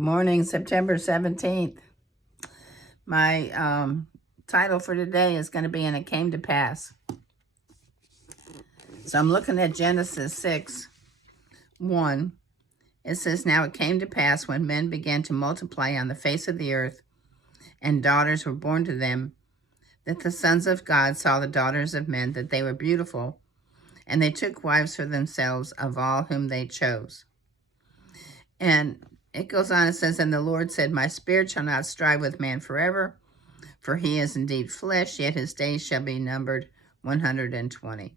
Good morning, September 17th. My title for today is going to be, "And it came to pass." So I'm looking at Genesis 6:1. It says, "Now it came to pass when men began to multiply on the face of the earth, and daughters were born to them, that the sons of God saw the daughters of men, that they were beautiful, and they took wives for themselves of all whom they chose." And it goes on, it says, "And the Lord said, My spirit shall not strive with man forever, for he is indeed flesh, yet his days shall be numbered 120.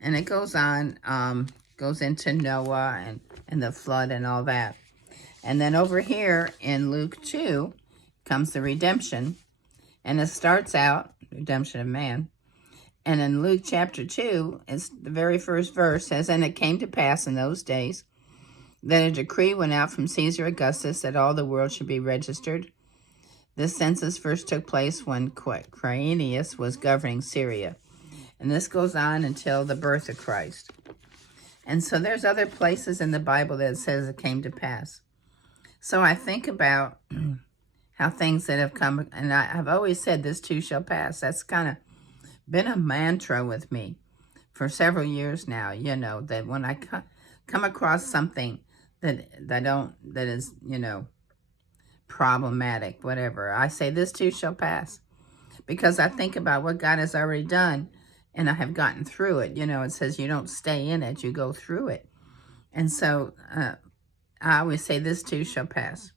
And it goes on, goes into Noah and the flood and all that. And then over here in Luke 2 comes the redemption. And it starts out, redemption of man. And in Luke chapter 2, it's the very first verse, says, "And it came to pass in those days that a decree went out from Caesar Augustus that all the world should be registered. This census first took place when Quirinius was governing Syria." And this goes on until the birth of Christ. And so there's other places in the Bible that it says it came to pass. So I think about how things that have come, and I've always said this too shall pass. That's kind of been a mantra with me for several years now, that when I come across something that is, problematic, whatever, I say this too shall pass, because I think about what God has already done, and I have gotten through it. It says you don't stay in it, you go through it. And so I always say this too shall pass.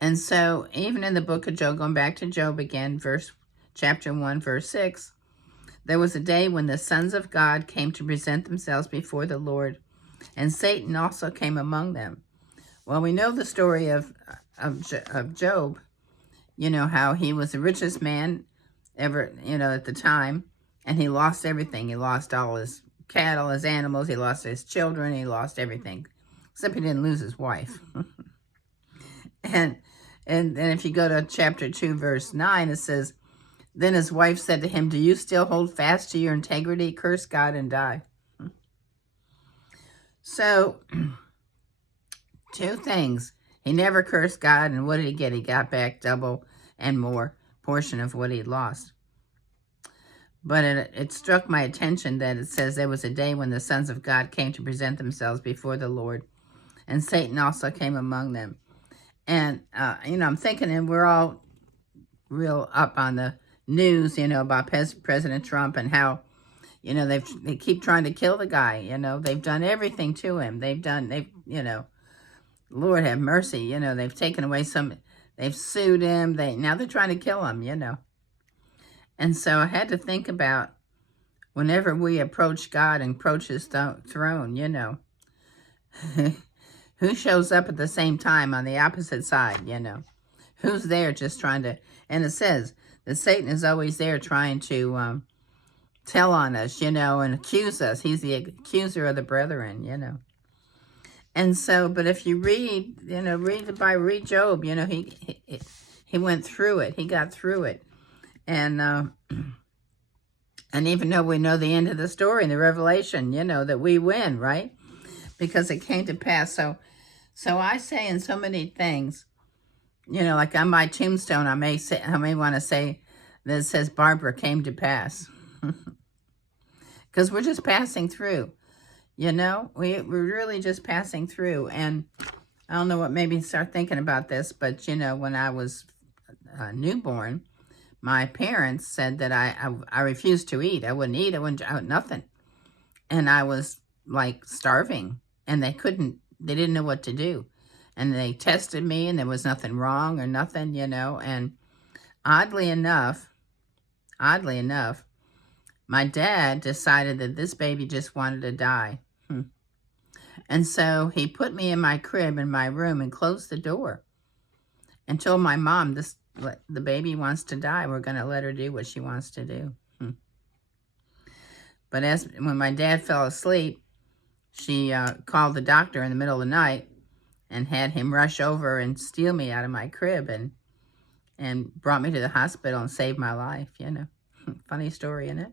And so even in the book of Job, going back to Job again, chapter 1, verse 6, "There was a day when the sons of God came to present themselves before the Lord, and Satan also came among them." Well, we know the story of Job, how he was the richest man ever, at the time, and he lost everything. He lost all his cattle, his animals, he lost his children, he lost everything, except he didn't lose his wife. and if you go to chapter 2, verse 9, it says, "Then his wife said to him, 'Do you still hold fast to your integrity? Curse God and die.'" So, two things. He never cursed God, and what did he get? He got back double and more portion of what he'd lost. But it struck my attention that it says there was a day when the sons of God came to present themselves before the Lord, and Satan also came among them. And, I'm thinking, and we're all real up on the news, about President Trump and how, they keep trying to kill the guy. They've done everything to him. Lord have mercy, they've taken away they've sued him. Now they're trying to kill him, And so I had to think about whenever we approach God and approach his throne, who shows up at the same time on the opposite side, who's there just trying to, and it says that Satan is always there trying to tell on us, and accuse us. He's the accuser of the brethren, And so, but if you read Job, he went through it. He got through it. And even though we know the end of the story in the Revelation, that we win, right? Because it came to pass. So I say in so many things, like on my tombstone, I may want to say that it says Barbara came to pass. Because we're just passing through, we're really just passing through. And I don't know what made me start thinking about this, but, when I was newborn, my parents said that I refused to eat. I wouldn't eat. I wouldn't, nothing. And I was like starving, and they didn't know what to do. And they tested me, and there was nothing wrong or nothing, and oddly enough, my dad decided that this baby just wanted to die. And so he put me in my crib in my room and closed the door and told my mom, the baby wants to die. We're going to let her do what she wants to do. But when my dad fell asleep, she called the doctor in the middle of the night and had him rush over and steal me out of my crib and brought me to the hospital and saved my life, Funny story, isn't it?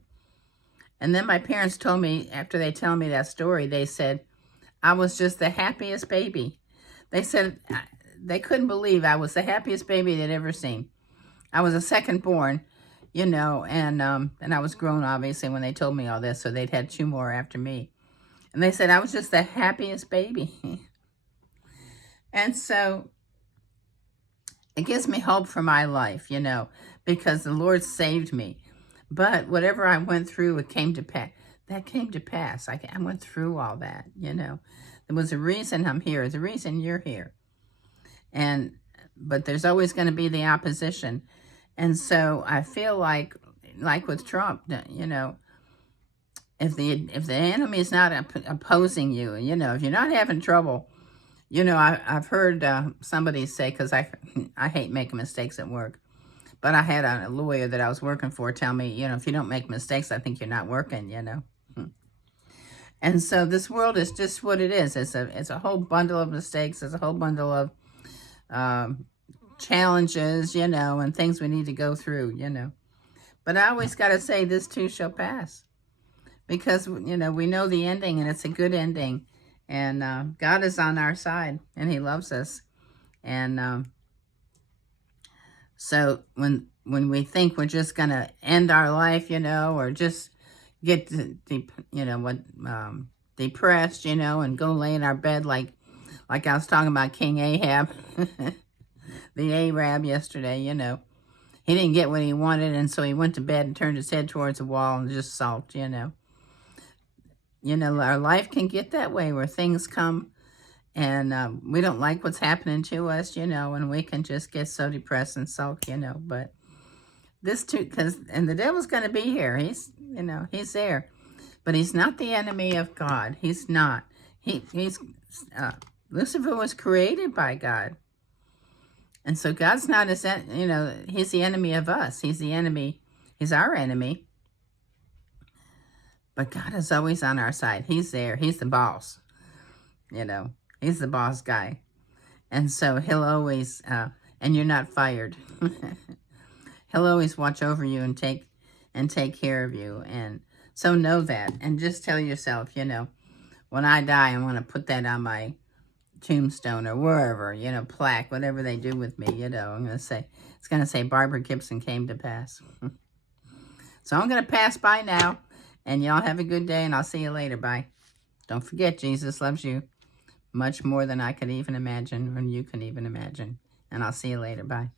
And then my parents told me, after they tell me that story, they said, I was just the happiest baby. They said they couldn't believe I was the happiest baby they'd ever seen. I was a second born, you know, and I was grown, obviously, when they told me all this, so they'd had 2 more after me. And they said I was just the happiest baby. And so it gives me hope for my life, you know, because the Lord saved me. But whatever I went through, it came to pass. That came to pass. I went through all that, you know. There was a reason I'm here. There's a reason you're here. But there's always going to be the opposition. And so I feel like with Trump, you know, if the enemy is not opposing you, you know, if you're not having trouble, you know, I've heard somebody say, because I hate making mistakes at work, but I had a lawyer that I was working for tell me, you know, if you don't make mistakes, I think you're not working, you know. And so this world is just what it is. It's a whole bundle of mistakes. It's a whole bundle of challenges, you know, and things we need to go through, you know. But I always got to say, this too shall pass. Because, you know, we know the ending, and it's a good ending. And God is on our side, and he loves us. And so when we think we're just going to end our life, you know, or just get, depressed, you know, and go lay in our bed like I was talking about King Ahab, the Arab yesterday, you know. He didn't get what he wanted, and so he went to bed and turned his head towards the wall and just sulked, you know. You know, our life can get that way where things come and we don't like what's happening to us, you know, and we can just get so depressed and sulk, you know. But this too, and the devil's going to be here. He's, you know, he's there. But he's not the enemy of God. He's not. Lucifer was created by God. And so God's not his, you know, he's the enemy of us. He's the enemy. He's our enemy. But God is always on our side. He's there. He's the boss. You know, he's the boss guy. And so he'll always, and you're not fired. He'll always watch over you and take care of you. And so know that. And just tell yourself, you know, when I die, I'm going to put that on my tombstone or wherever, you know, plaque, whatever they do with me, you know. I'm going to say, it's going to say Barbara Gibson came to pass. So I'm going to pass by now. And y'all have a good day, and I'll see you later. Bye. Don't forget, Jesus loves you much more than I could even imagine, or you can even imagine. And I'll see you later. Bye.